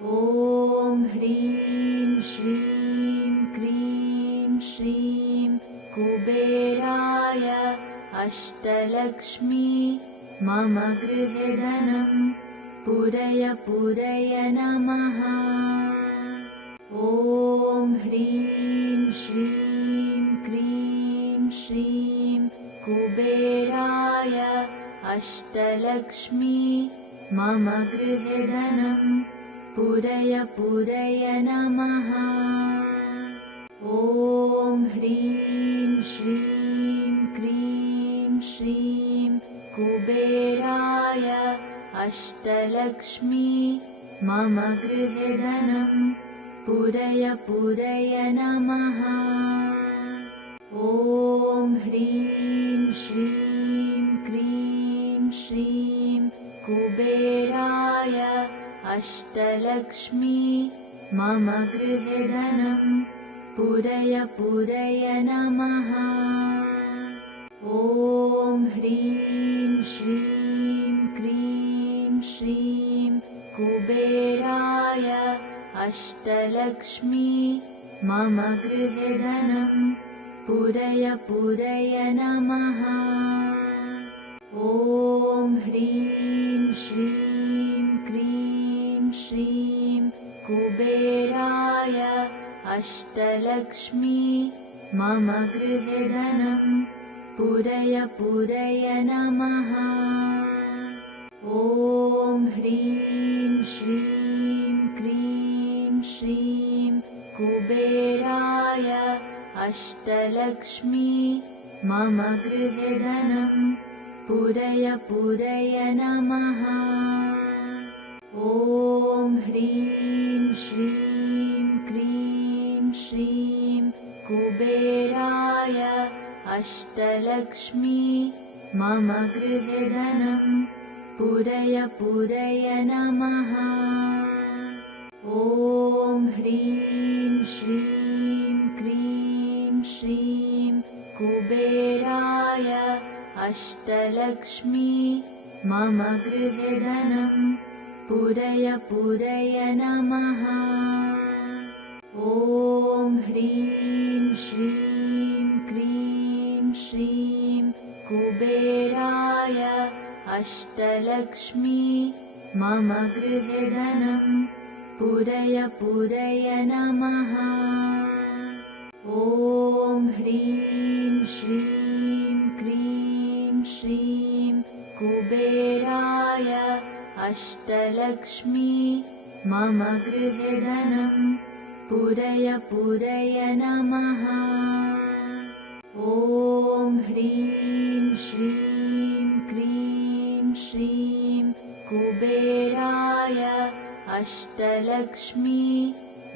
ॐ ह्रीं श्रीं क्रीं श्रीं कुबेराय अष्टलक्ष्मी मम गृहे धनं पूरय पूरय नमः। ॐ ह्रीं श्रीं क्रीं श्रीं कुबेराय अष्टलक्ष्मी मम गृहे धनं पूरय पूरय नमः। ॐ ह्रीं श्रीं क्रीं श्रीं कुबेराय अष्टलक्ष्मी मम गृहे धनं पूरय पूरय नमः। ॐ ह्रीं श्रीं क्रीं श्रीं कुबेराय अष्टलक्ष्मी मम गृहे धनं पूरय पूरय नमः। ॐ ह्रीं श्रीं क्रीं श्रीं कुबेराय अष्टलक्ष्मी मम गृहे धनं पूरय पूरय नमः। ॐ ह्रीं श्रीं क्रीं श्रीं कुबेराय अष्टलक्ष्मी मम गृहे धनं पूरय पूरय नमः। ॐ ह्रीं श्रीं क्रीं श्रीं कुबेराय अष्टलक्ष्मी मम गृहे धनं पूरय पूरय नमः। ॐ ह्रीं श्रीं क्रीं श्रीं कुबेराय अष्टलक्ष्मी मम गृहे धनं पूरय पूरय नमः। ॐ ह्रीं श्रीं क्रीं श्रीं कुबेराय अष्टलक्ष्मी मम गृहे धनं पूरय पूरय नमः। ॐ ह्रीं श्रीं क्रीं श्रीं कुबेराय अष्टलक्ष्मी मम गृहे धनं पूरय पूरय नमः। ॐ ह्रीं श्रीं क्रीं श्रीं कुबेराय अष्टलक्ष्मी मम गृहे धनं पूरय पूरय नमः। ॐ ह्रीं श्रीं क्रीं श्रीं कुबेराय अष्टलक्ष्मी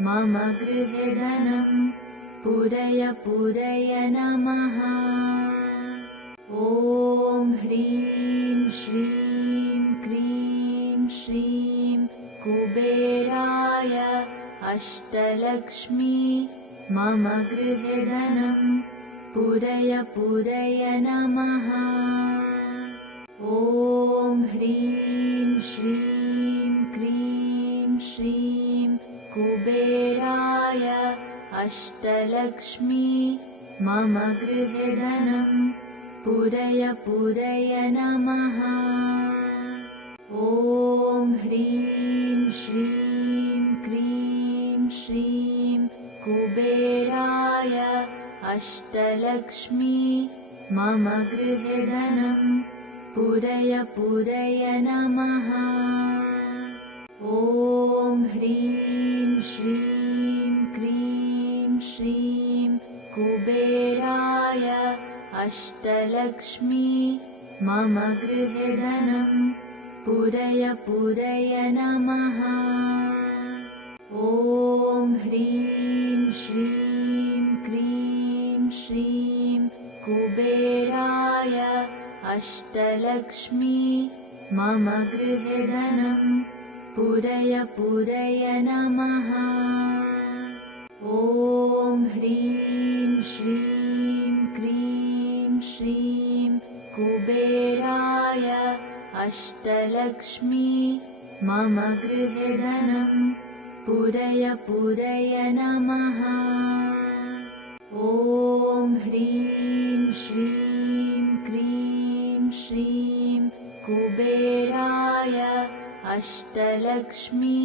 मम गृहे धनं पूरय पूरय नमः। ॐ ह्रीं श्रीं क्रीं श्रीं कुबेराय अष्टलक्ष्मी मम गृहे धनं पूरय पूरय नमः। ॐ ह्रीं श्रीं क्रीं श्रीं कुबेराय अष्टलक्ष्मी मम गृहे धनं पूरय पूरय नमः। ॐ ह्रीं श्रीं क्रीं श्रीं कुबेराय अष्टलक्ष्मी मम गृहे धनं पूरय पूरय नमः। ॐ ह्रीं श्रीं क्रीं श्रीं कुबेराय अष्टलक्ष्मी मम गृहे धनं पूरय पूरय नमः। ॐ ह्रीं श्रीं क्रीं श्रीं कुबेराय अष्टलक्ष्मी मम गृहे धनं पूरय पूरय नमः। ॐ ह्रीं श्रीं क्रीं श्रीं कुबेराय अष्टलक्ष्मी मम गृहे धनं पुरय पुरय नमः। ॐ ह्रीं श्रीं क्रीं श्रीं कुबेराय अष्टलक्ष्मी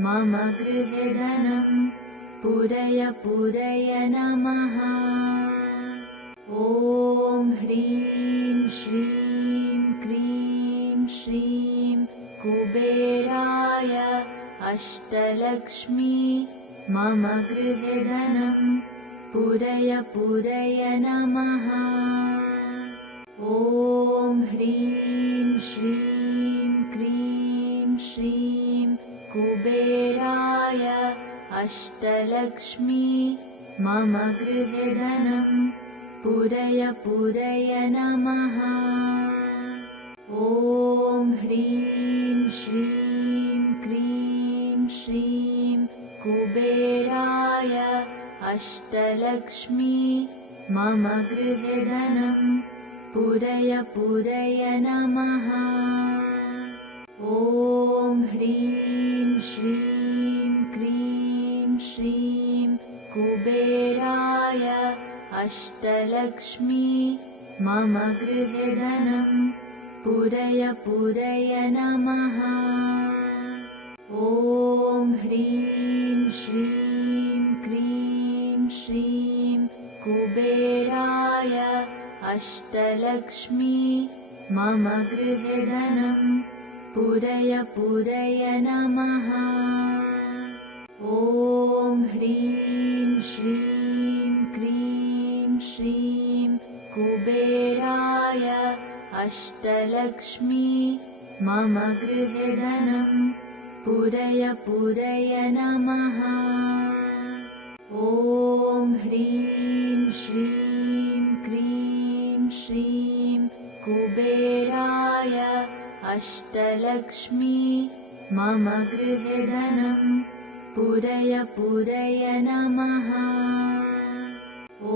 मम गृहे धनं पुरय पुरय नमः। ॐ ह्रीं श्रीं क्रीं श्रीं कुबेराय अष्टलक्ष्मी मम गृहे धनं पुरय पुरय नमः। ॐ ह्रीं श्रीं क्रीं श्रीं कुबेराय अष्टलक्ष्मी मम गृहे धनं पुरय पुरय नमः। ॐ ह्रीं श्रीं क्रीं श्रीं कुबेराय अष्टलक्ष्मी मम गृहे धनं पुरय पुरय नमः। ॐ ह्रीं श्रीं क्रीं श्रीं कुबेराय अष्टलक्ष्मी मम गृहे धनं पुरय पुरय नमः। ॐ ह्रीं श्रीं क्रीं श्रीं कुबेराय अष्टलक्ष्मी मम गृहे धनं पुरय पुरय नमः। ॐ ह्रीं श्रीं क्रीं श्रीं कुबेराय अष्टलक्ष्मी मम गृहे धनं पुरय पुरय नमः। ॐ ह्रीं श्रीं क्रीं श्रीं कुबेराय अष्टलक्ष्मी मम गृहे धनं पुरय पुरय नमः।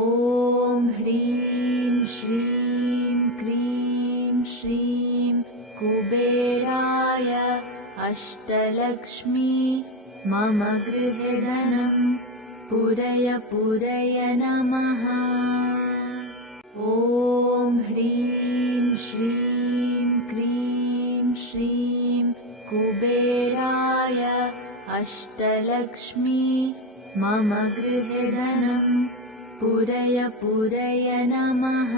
ॐ ह्रीं श्रीं क्रीं श्रीं कुबेराय अष्टलक्ष्मी मम गृहे धनं पुरय पुरय नमः। ॐ ह्रीं श्रीं क्रीं श्रीं कुबेराय अष्टलक्ष्मी मम गृहे धनं पुरय पुरय नमः।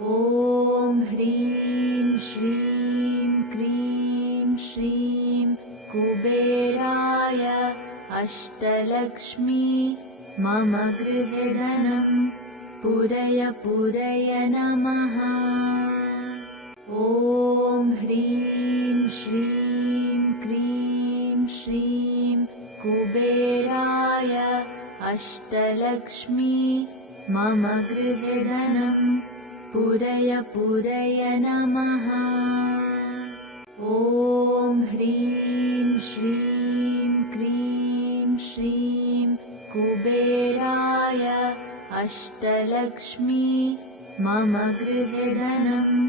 ॐ ह्रीं श्रीं क्रीं श्रीं कुबेराय अष्टलक्ष्मी मम गृहे धनं पुरय पुरय नमः। ॐ ह्रीं श्रीं क्रीं श्रीं कुबेराय अष्टलक्ष्मी मम गृहे धनं पुरय पुरय नमः। ॐ ह्रीं श्रीं क्रीं श्रीं कुबेराय अष्टलक्ष्मी मम गृहे धनं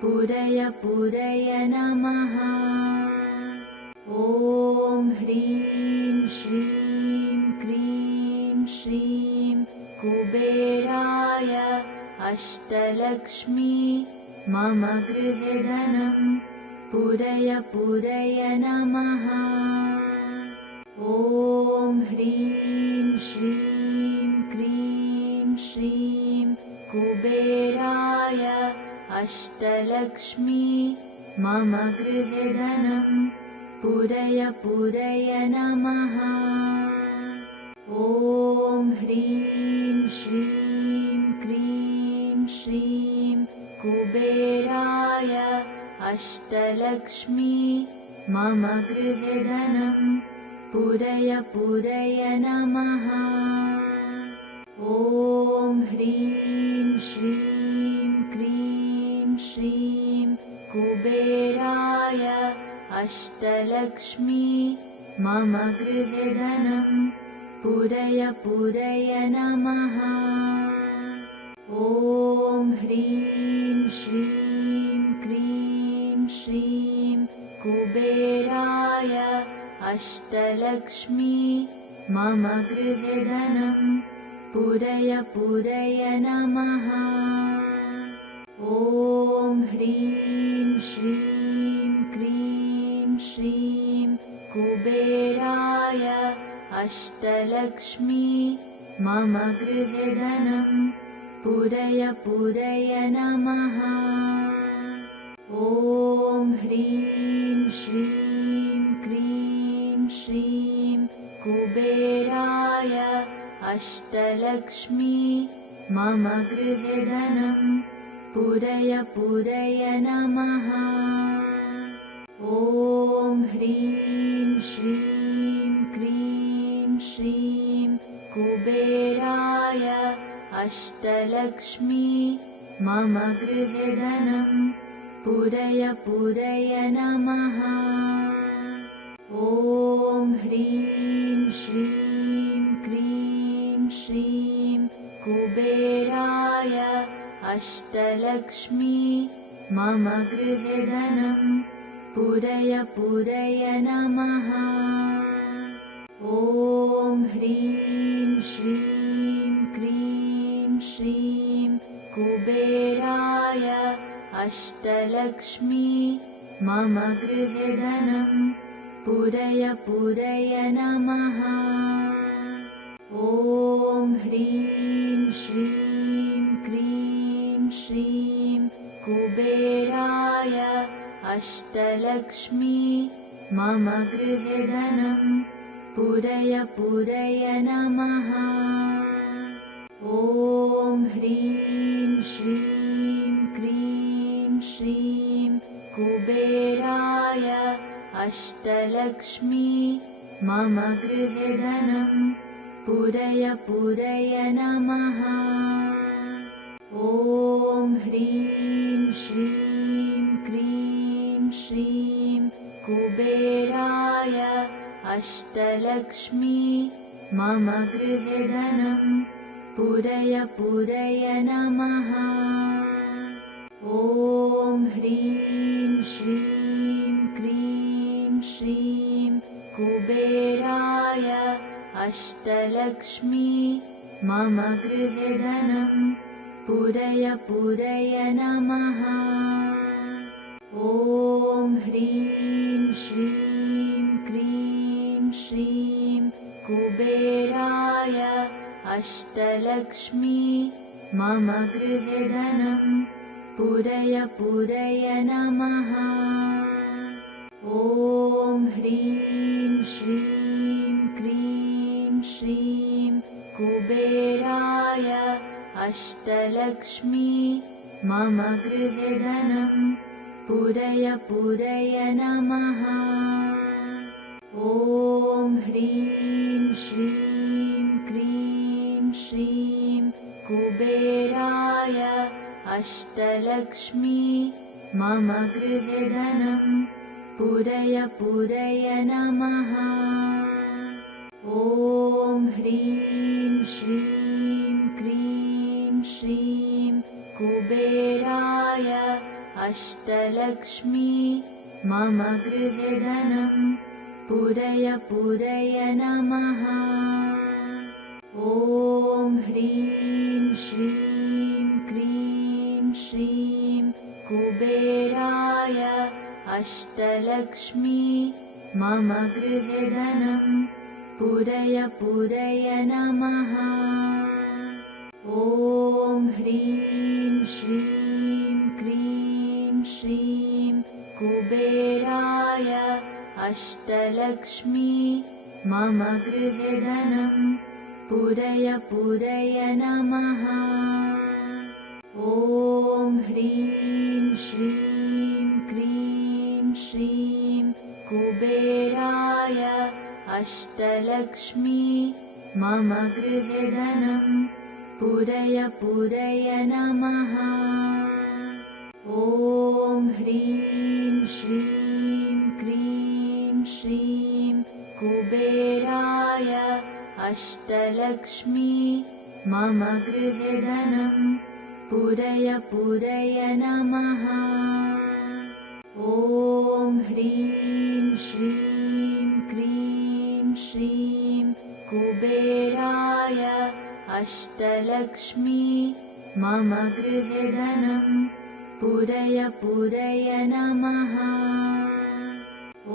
पुरय पुरय नमः। ॐ ह्रीं श्रीं क्रीं श्रीं कुबेराय अष्टलक्ष्मी मम गृहे धनं पुरय पुरय नमः। ॐ ह्रीं श्रीं क्रीं श्रीं कुबेराय अष्टलक्ष्मी मम गृहे धनं पुरय पुरय नमः। ॐ ह्रीं श्रीं क्रीं श्रीं कुबेराय अष्टलक्ष्मी मम गृहे धनं पुरय पुरय नमः। ॐ ह्रीं श्रीं क्रीं श्रीं कुबेराय अष्टलक्ष्मी मम गृहे धनं पुरय पुरय नमः। ॐ ह्रीं श्रीं क्रीं श्रीं कुबेराय अष्टलक्ष्मी मम गृहे धनं पूरय पूरय नमः। ॐ ह्रीं श्रीं क्रीं श्रीं कुबेराय अष्टलक्ष्मी मम गृहे धनं पूरय पूरय नमः। ॐ ह्रीं श्रीं क्रीं श्रीं कुबेराय अष्टलक्ष्मी मम गृहे धनं पूरय पूरय नमः। ॐ ह्रीं श्रीं क्रीं श्रीं कुबेराय अष्टलक्ष्मी मम गृहे धनं पूरय पूरय नमः। ॐ ह्रीं श्रीं क्रीं श्रीं कुबेराय अष्टलक्ष्मी मम गृहे धनं पूरय पूरय नमः। ॐ ह्रीं श्रीं क्रीं श्रीं कुबेराय अष्टलक्ष्मी मम गृहे धनं पूरय पूरय नमः। ॐ ह्रीं श्रीं क्रीं श्रीं कुबेराय अष्टलक्ष्मी मम गृहे धनं पूरय पूरय नमः। ॐ ह्रीं श्रीं क्रीं श्रीं कुबेराय अष्टलक्ष्मी मम गृहे धनं पूरय पूरय नमः। ॐ ह्रीं श्रीं क्रीं श्रीं कुबेराय अष्टलक्ष्मी मम गृहे धनं पूरय पूरय नमः। ॐ ह्रीं श्रीं क्रीं श्रीं कुबेराय अष्टलक्ष्मी मम गृहे धनं पूरय पूरय नमः। ॐ ह्रीं श्रीं क्रीं श्रीं कुबेराय अष्टलक्ष्मी मम गृहे धनं पूरय पूरय नमः। ॐ ह्रीं श्रीं क्रीं श्रीं कुबेराय अष्टलक्ष्मी मम गृहे धनं पूरय पूरय नमः। ॐ ह्रीं श्रीं क्रीं श्रीं कुबेराय अष्टलक्ष्मी मम गृहे धनं पूरय पूरय नमः। ॐ ह्रीं श्रीं क्रीं श्रीं कुबेराय अष्टलक्ष्मी मम गृहे धनं पूरय पूरय नमः। ॐ ह्रीं श्रीं क्रीं श्रीं कुबेराय अष्टलक्ष्मी मम गृहे धनं पूरय पूरय नमः। ॐ ह्रीं श्रीं क्रीं श्रीं कुबेराय अष्टलक्ष्मी मम गृहे धनं पूरय पूरय नमः। ॐ ह्रीं श्रीं क्रीं श्रीं कुबेराय अष्टलक्ष्मी मम गृहे धनं पूरय पूरय नमः। ॐ ह्रीं श्रीं क्रीं श्रीं कुबेराय अष्टलक्ष्मी मम गृहे धनं पूरय पूरय नमः। ॐ ह्रीं श्रीं क्रीं श्रीं कुबेराय अष्टलक्ष्मी मम गृहे धनं पूरय पूरय नमः।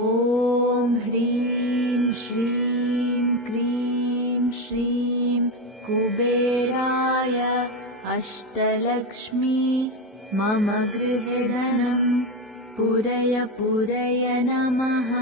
ॐ ह्रीं श्रीं क्रीं श्रीं कुबेराय अष्टलक्ष्मी मम गृहे धनं पूरय पूरय नमः।